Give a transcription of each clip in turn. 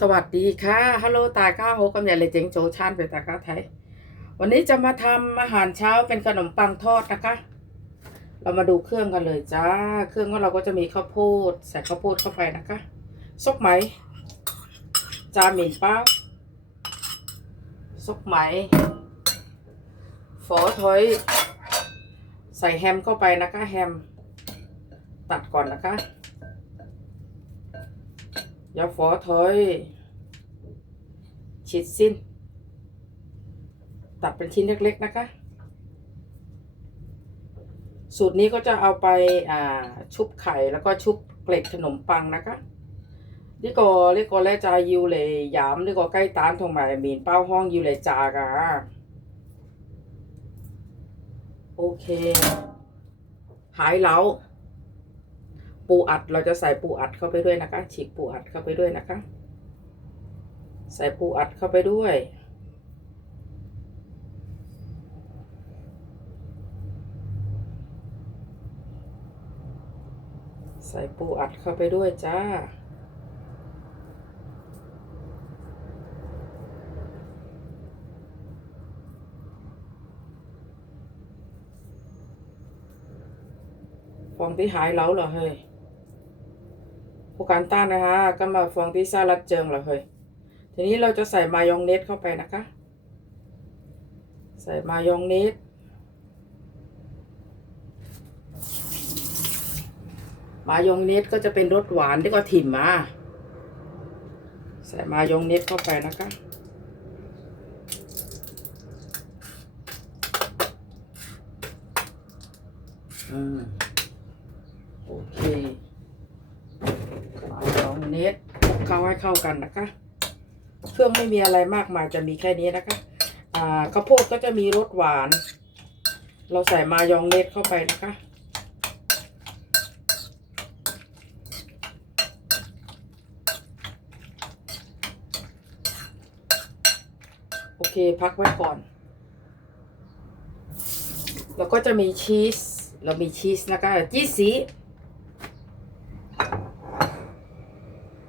สวัสดีค่ะ ฮัลโหลตาก้าโฮกำใหญ่เลยเจ๋งโจชานเป็นตาก้าไทย วันนี้จะมาทำอาหารเช้าเป็นขนมปังทอดนะคะ เรามาดูเครื่องกันเลยจ้า เครื่องของเราก็จะมีข้าวโพดใส่ข้าวโพดเข้าไปนะคะซกไหม จาหมิ่นป้าซกไหม ฝอถอย ใส่แฮมเข้าไปนะคะ แฮม ตัดก่อนนะคะ อย่าฟอถอยฉีดสิ้น ตัดเป็นชิ้นเล็กๆนะคะ สูตรนี้ก็จะเอาไปชุบไข่แล้วก็ชุบเกล็ดขนมปังนะคะนี่ก็เรียกก็แลจายูเลยยามนี่ก็ใกล้ตานทงหมายมีนเป้าห้องยูเลยจากะโอเค หายแล้ว ปูอัดเราจะใส่ปูอัดเข้าไปด้วยนะคะ ฉีกปูอัดเข้าไปด้วยนะคะ ใส่ปูอัดเข้าไปด้วย ใส่ปูอัดเข้าไปด้วยจ้าฟองที่หายเหลาเหรอเฮ้ย ผู้การต้านนะคะก็มาฟองที่ซาลัดเจิงเหรอเฮ้ยทีนี้เราจะใส่มายองเนสเข้าไปนะคะ ใส่มายองเนสมายองเนสก็จะเป็นรสหวานที่ก็ถิ่มมา ใส่มายองเนสเข้าไปนะคะอืม โอเค องเนสคลุกเข้าให้เข้ากันนะคะ เครื่องไม่มีอะไรมากมายจะมีแค่นี้นะคะ อ่าข้าวโพดก็จะมีรสหวาน เราใส่มายองเนสเข้าไปนะคะโอเคพักไว้ก่อน แล้วก็จะมีชีส เรามีชีสนะคะจีสี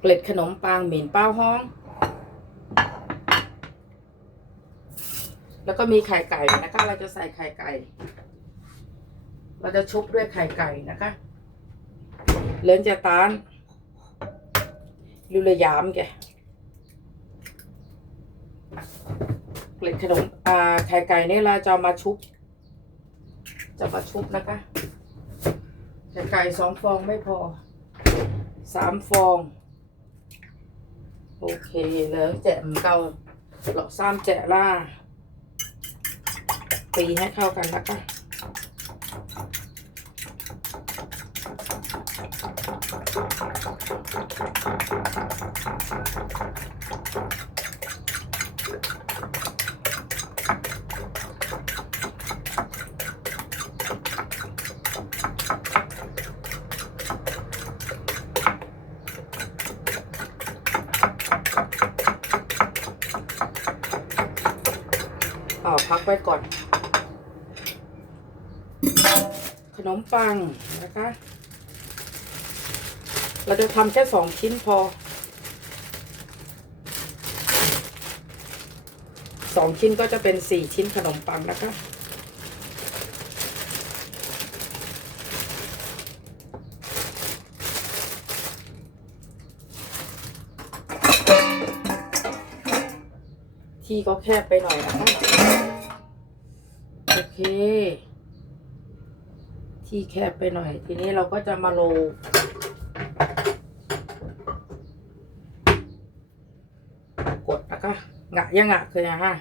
เกล็ดขนมปังหมิ่นเป้าห้อง แล้วก็มีไข่ไก่นะคะ เราจะใส่ไข่ไก่ เราจะชุบด้วยไข่ไก่นะคะเลนจะตานลูเลยามแกเกล็ดขนมอ่าไข่ไก่นี่เราจะมาชุบ จะมาชุบนะคะไข่ไก่สองฟองไม่พอสามฟอง โอเคแล้วแจมเกาหลอกซ้ำแจล่าตีให้เข้ากันนะคะ เอาพักไว้ก่อน ขนมปังนะคะ เราจะทำแค่สองชิ้นพอสองชิ้นก็จะเป็นสี่ชิ้นขนมปังนะคะ ที่ก็แคบไปหน่อยนะคะ โอเค ที่แคบไปหน่อย ทีนี้เราก็จะมาโรลกดนะคะงะยังงะคือนะฮะ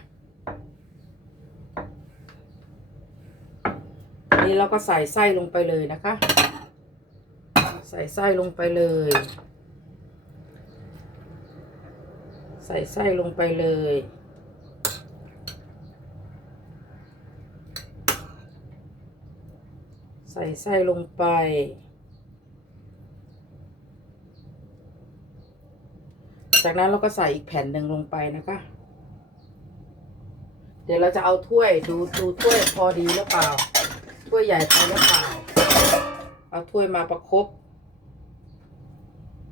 นี้เราก็ใส่ไส้ลงไปเลยนะคะ ใส่ไส้ลงไปเลย ใส่ไส้ลงไปเลย ใส่ไส้ลงไป จากนั้นเราก็ใส่อีกแผ่นหนึ่งลงไปนะคะ เดี๋ยวเราจะเอาถ้วยดูดูถ้วยพอดีหรือเปล่า ถ้วยใหญ่ไปหรือเปล่า เอาถ้วยมาประคบ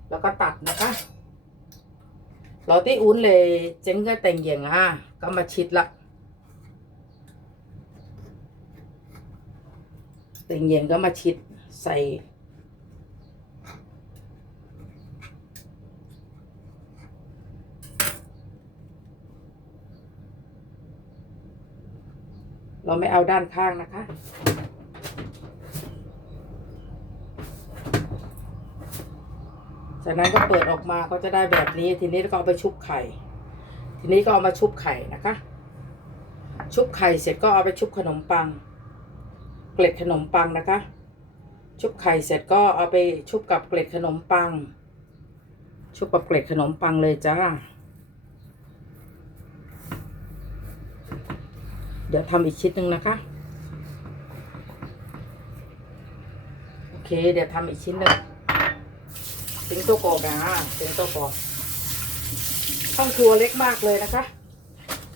แล้วก็ตัดนะคะ เราที่อุ้นเลยเจ๊งก็แต่งเหยียงอะก็มาชิดละ ต่งเยียงก็มาชิดใส่เราไม่เอาด้านข้างนะคะ จากนั้นก็เปิดออกมาก็จะได้แบบนี้ ทีนี้ก็เอาไปชุบไข่ ทีนี้ก็เอามาชุบไข่นะคะ ชุบไข่เสร็จก็เอาไปชุบขนมปัง เกล็ดขนมปังนะคะ ชุบไข่เสร็จก็เอาไปชุบกับเกล็ดขนมปัง ชุบกับเกล็ดขนมปังเลยจ้า เดี๋ยวทำอีกชิ้นหนึ่งนะคะ โอเค เดี๋ยวทำอีกชิ้นหนึ่งสิงโตกรอบนะสิงโตกรอบห้องครัวเล็กมากเลยนะคะ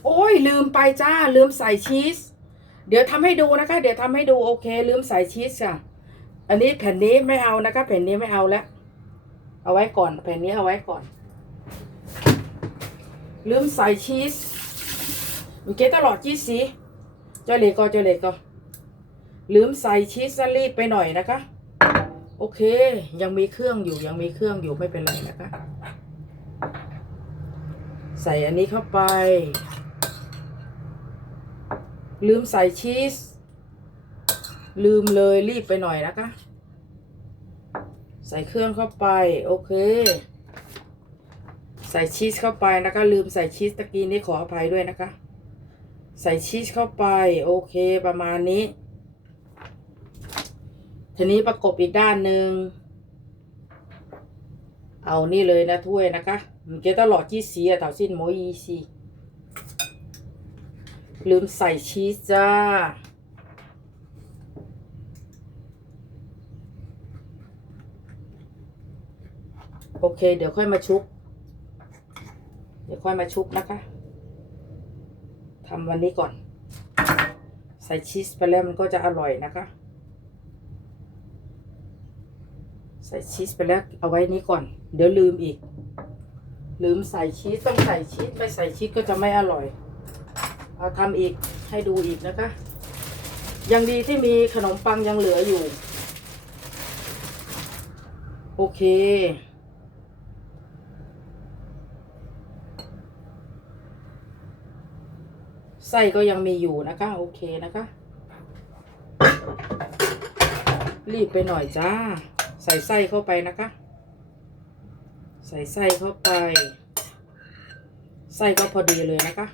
โอ้ยลืมไปจ้าลืมใส่ชีส เดี๋ยวทำให้ดูนะคะ เดี๋ยวทำให้ดูโอเค ลืมใส่ชีสค่ะ อันนี้แผ่นนี้ไม่เอานะคะ แผ่นนี้ไม่เอาแล้ว เอาไว้ก่อน แผ่นนี้เอาไว้ก่อน ลืมใส่ชีสมันเกตลอดชีสสิเจ้าเล็กก็เจ้าเล็กก็ลืมใส่ชีสรีบไปหน่อยนะคะ โอเค ยังมีเครื่องอยู่ยังมีเครื่องอยู่ไม่เป็นไรนะคะ ใส่อันนี้เข้าไป ลืมใส่ชีส ลืมเลยรีบไปหน่อยนะคะ ใส่เครื่องเข้าไป โอเค ใส่ชีสเข้าไปนะคะ ลืมใส่ชีสตะกี้นี้ขออภัยด้วยนะคะ ใส่ชีสเข้าไป โอเคประมาณนี้ ทีนี้ประกบอีกด้านหนึ่งเอานี่เลยนะถ้วยนะคะมันเกตลอดที่สีอะเต่าสิ้นโมยีซี ลืมใส่ชีสจ้า โอเค เดี๋ยวค่อยมาชุบ เดี๋ยวค่อยมาชุบนะคะทำวันนี้ก่อน ใส่ชีสไปแล้วมันก็จะอร่อยนะคะ ใส่ชีสไปแล้วเอาไว้นี้ก่อน เดี๋ยวลืมอีก ลืมใส่ชีสต้องใส่ชีสไม่ใส่ชีสก็จะไม่อร่อย ทำอีกให้ดูอีกนะคะ ยังดีที่มีขนมปังยังเหลืออยู่ โอเค ไส้ก็ยังมีอยู่นะคะ โอเคนะคะ รีบไปหน่อยจ้า ใส่ไส้เข้าไปนะคะ ใส่ไส้เข้าไป ไส้ก็พอดีเลยนะคะ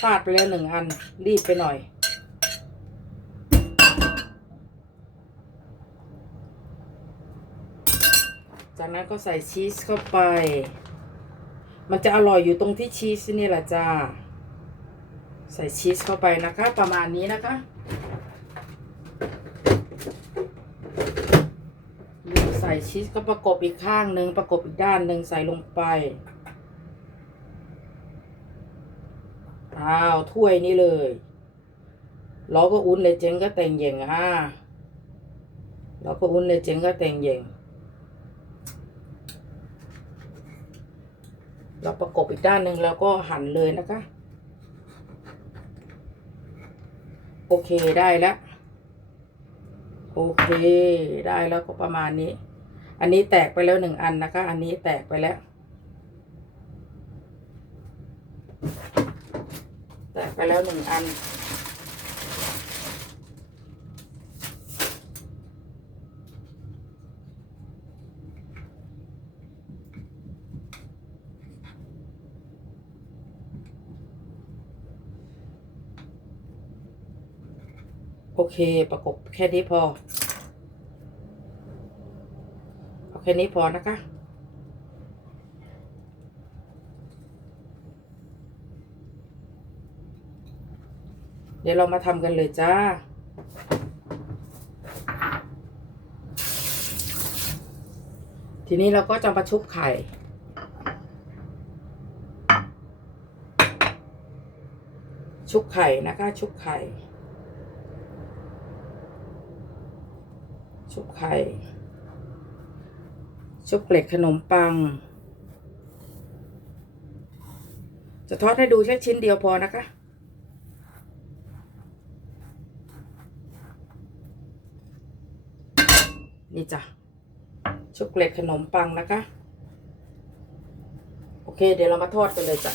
พลาดไปแล้วหนึ่งอัน รีบไปหน่อย จากนั้นก็ใส่ชีสเข้าไป มันจะอร่อยอยู่ตรงที่ชีสนี่แหละจ้า ใส่ชีสเข้าไปนะคะ ประมาณนี้นะคะใส่ชีสก็ประกบอีกข้างหนึ่งประกบอีกด้านหนึ่งใส่ลงไป อ้าวถ้วยนี้เลยเราก็อุ้นเลยเจ๊งก็แต่งเย่งอะเราก็อุ้นเลยเจ๊งก็แต่งเย่งเราประกบอีกด้านหนึ่งแล้วก็หั่นเลยนะคะ โอเคได้แล้ว โอเคได้แล้วก็ประมาณนี้ อันนี้แตกไปแล้วหนึ่งอันนะคะ อันนี้แตกไปแล้ว แต กไปแล้วหนึ่งอัน โอเคประกบแค่นี้พอ เอาแค่นี้พอนะคะ เดี๋ยวเรามาทำกันเลยจ้า ทีนี้เราก็จะมาชุบไข่ชุบไข่นะคะ ชุบไข่ ชุบไข่ ชุบเกล็ดขนมปัง จะทอดให้ดูแค่ชิ้นเดียวพอนะคะ นี่จ้ะช็อกโกแลตขนมปังนะคะ โอเค เดี๋ยวเรามาทอดกันเลยจ้ะ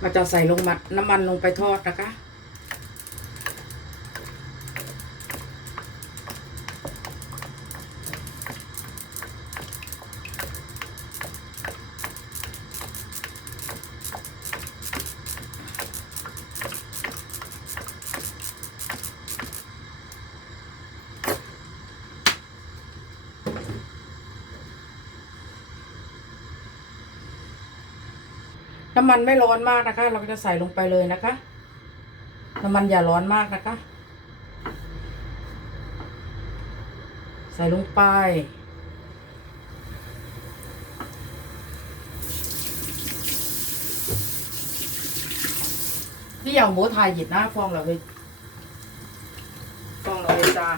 เราจะใส่ลงมาน้ำมันลงไปทอดนะคะ น้ำมันไม่ร้อนมากนะคะ เราก็จะใส่ลงไปเลยนะคะ น้ำมันอย่าร้อนมากนะคะ ใส่ลงไปนี่อย่างโบทายหยิบหน้าฟองเราเลยฟองเราเลยจ้า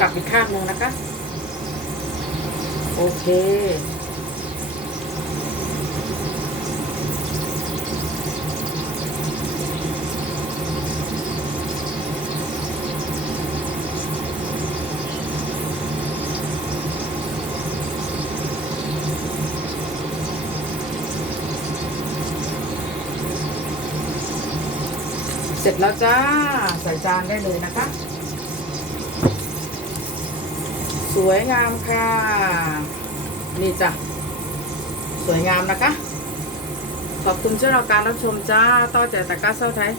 กลับอีกข้างหนึ่งนะคะ โอเค เสร็จแล้วจ้า ใส่จานได้เลยนะคะ ส วยงามค่ะ นี่จ้ะ สวยงามนะคะ ขอบคุณสำหรับการรับชมจ้า ต่อจากตะก้าเซาไทย